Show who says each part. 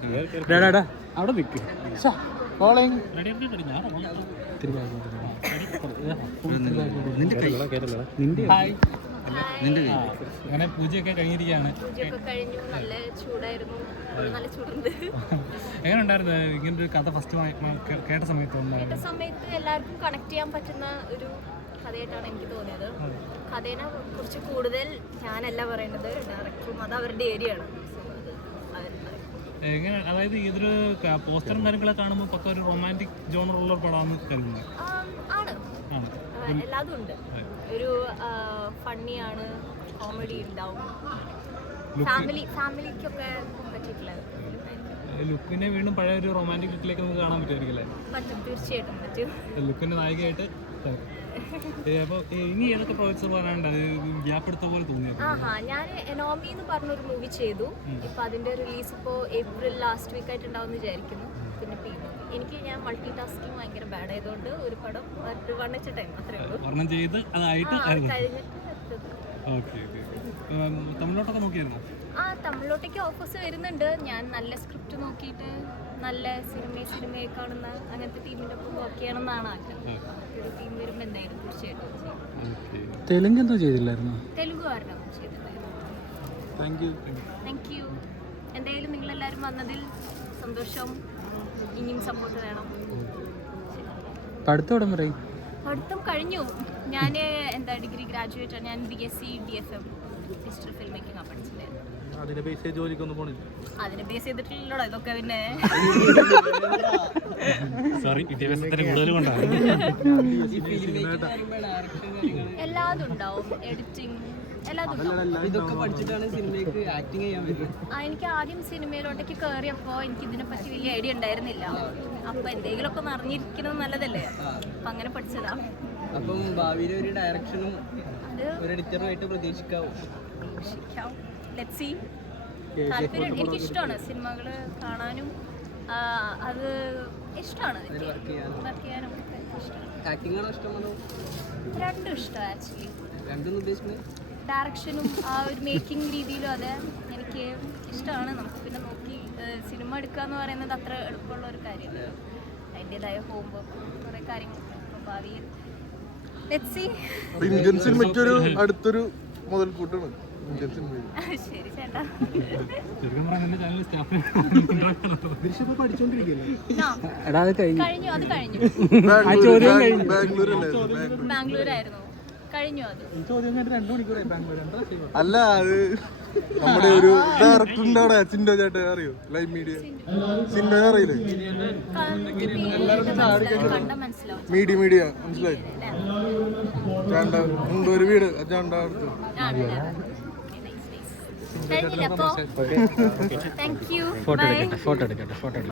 Speaker 1: അവിടെ നിൽക്ക്. അങ്ങനെ പൂജയൊക്കെ കഴിഞ്ഞിരിക്കുകയാണ്.
Speaker 2: നല്ല ചൂടായിരുന്നു. നല്ല ചൂടുണ്ട്.
Speaker 1: എങ്ങനെ ഉണ്ടായിരുന്നു ഇങ്ങനൊരു കഥ ഫസ്റ്റ് കേട്ട സമയത്ത്?
Speaker 2: എല്ലാവർക്കും കണക്ട് ചെയ്യാൻ പറ്റുന്ന ഒരു കഥയായിട്ടാണ് എനിക്ക് തോന്നിയത്. കഥേനെ കുറിച്ച് കൂടുതൽ ഞാനല്ല പറയുന്നത്, ഡയറക്ടറും അത് അവരുടെ ഏരിയ ആണ്.
Speaker 1: എങ്ങനെ, അതായത് ഇതൊരു പോസ്റ്ററും കാര്യങ്ങളൊക്കെ കാണുമ്പോൾ പക്ക ഒരു റൊമാൻറ്റിക് ജോണറുള്ള പടമാണെന്ന് കരുതുന്നത്
Speaker 2: ആണ്. എല്ലാതും ഉണ്ട്. ഒരു ഫണ്ണിയാണ്, കോമഡി ഉണ്ടാവും, ഫാമിലിക്കൊക്കെ പറ്റിയിട്ടുള്ളത്.
Speaker 1: ലുക്കിനെ വീണ്ടും പഴയ ഒരു റൊമാൻറ്റിക് ലുക്കിലേക്ക് നമുക്ക് കാണാൻ പറ്റുമായിരിക്കും.
Speaker 2: പറ്റും, തീർച്ചയായിട്ടും പറ്റും.
Speaker 1: ലുക്കിന്റെ നായികയായിട്ട്. അപ്പോൾ ഇനി ഏതൊക്കെ പ്രോജക്ട്സ് പറയാനുണ്ട്? അത് ഗ്യാപ്പ് എടുത്ത പോലെ തോന്നിയത്.
Speaker 2: ഞാൻ എനോമി എന്ന് പറഞ്ഞൊരു മൂവി ചെയ്തു. ഇപ്പൊ അതിന്റെ റിലീസ് ഇപ്പോൾ ഏപ്രിൽ ലാസ്റ്റ് വീക്ക് ആയിട്ട് ഉണ്ടാവും വിചാരിക്കുന്നു. പിന്നെ എനിക്ക് ഞാൻ മൾട്ടി ടാസ്കിങ് ഭയങ്കര ബാഡ് ആയതുകൊണ്ട് ഒരു പടം വൺ വെച്ച ടൈം അത്രേ ഉള്ളൂ.
Speaker 1: വർണ്ണം ചെയ്ത് അതായിട്ട് തമിഴിലോട്ടൊക്കെ നോക്കിയായിരുന്നു?
Speaker 2: തമിഴിലോട്ടേക്ക് ഓഫേഴ്സ് വരുന്നുണ്ട്. ഞാൻ നല്ല സ്ക്രിപ്റ്റ് നോക്കിയിട്ട് നല്ല സിനിമയെ കാണുന്ന അങ്ങനത്തെ ടീമിൻ്റെ ഒപ്പം വർക്ക് ചെയ്യണമെന്നാണ് ആഗ്രഹം. ഒരു ടീം വരുമ്പോൾ എന്തായാലും തീർച്ചയായിട്ടും
Speaker 1: തെലുങ്ക് എന്തോ ചെയ്തില്ലായിരുന്നു?
Speaker 2: തെലുങ്ക് കാരണം ചെയ്തിട്ടുണ്ടായിരുന്നു. Thank you. എന്തായാലും നിങ്ങളെല്ലാവരും വന്നതിൽ സന്തോഷം. ഇനിയും സപ്പോർട്ട് വേണം. പഠിത്തം കഴിഞ്ഞു. ഞാൻ ഡിഗ്രി ഗ്രാജുവേറ്റ് ആണ്. ഞാൻ BSc DFM digital film making ആണ് പഠിച്ചിട്ടുണ്ടായിരുന്നു.
Speaker 1: അതിനെ ബേസ് ചെയ്ത് ജോലിക്കൊന്നും പോണില്ല?
Speaker 2: അതിനെ ബേസ് ചെയ്തിട്ടില്ലല്ലോ ഇതൊക്കെ. പിന്നെ
Speaker 1: സോറി, വിദ്യാഭ്യാസത്തിന് കൂടുതൽ കൊണ്ടാണ്.
Speaker 2: എല്ലാതും ഉണ്ടാവും, എഡിറ്റിംഗ് എല്ലാതും. എനിക്ക് ആദ്യം സിനിമയിലോട്ടേക്ക് കയറിയപ്പോൾ എനിക്ക് ഇതിനെപ്പറ്റി വലിയ ഐഡിയ ഉണ്ടായിരുന്നില്ല. അപ്പൊ എന്തെങ്കിലുമൊക്കെ ഒന്ന് അറിഞ്ഞിരിക്കുന്നത് നല്ലതല്ലേ, അപ്പൊ അങ്ങനെ പഠിച്ചതാ.
Speaker 3: അപ്പം ഭാവിയിലെ ഒരു ഡയറക്ഷനും ഒരു എഡിറ്ററുമായിട്ട് പ്രതീക്ഷിക്കാം.
Speaker 2: Let's see. താല്പര്യം, എനിക്കിഷ്ടമാണ് സിനിമകൾ കാണാനും. അത് ഇഷ്ടമാണ്, വർക്ക് ചെയ്യാനും ഇഷ്ടമാണ്. രണ്ടും ഇഷ്ടമാണ് ആക്ച്വലി. ഡയറക്ഷനും ആ ഒരു മേക്കിംഗ് രീതിയിലും അതെ എനിക്ക് ഇഷ്ടമാണ്. നമുക്ക് പിന്നെ നോക്കി സിനിമ എടുക്കുക എന്ന് പറയുന്നത് അത്ര എളുപ്പമുള്ള ഒരു കാര്യമല്ല. അതിൻ്റെതായ പോകുമ്പോൾ കുറേ കാര്യങ്ങൾ ഭാവിയിൽ
Speaker 4: ഇന്ത്യൻ സിനിമയ്ക്കൊരു അടുത്തൊരു മുതൽക്കൂട്ടാണ്.
Speaker 2: ശരി ചേട്ടാ. ബാംഗ്ലൂരായിരുന്നു. കഴിഞ്ഞു അത്.
Speaker 4: അല്ല, അത് നമ്മുടെ ഒരു ഡയറക്ടറിന്റെ അവിടെ ചിന്തോ ചേട്ടൻ അറിയോ? ലൈവ് മീഡിയ ചിന്തോ അറിയില്ലേ? മീഡിയ മനസ്സിലായി. ഒരു വീട് ചാണ്ട അടുത്ത്.
Speaker 2: Thank you.
Speaker 1: ഫോട്ടോ എടുക്കട്ടെ.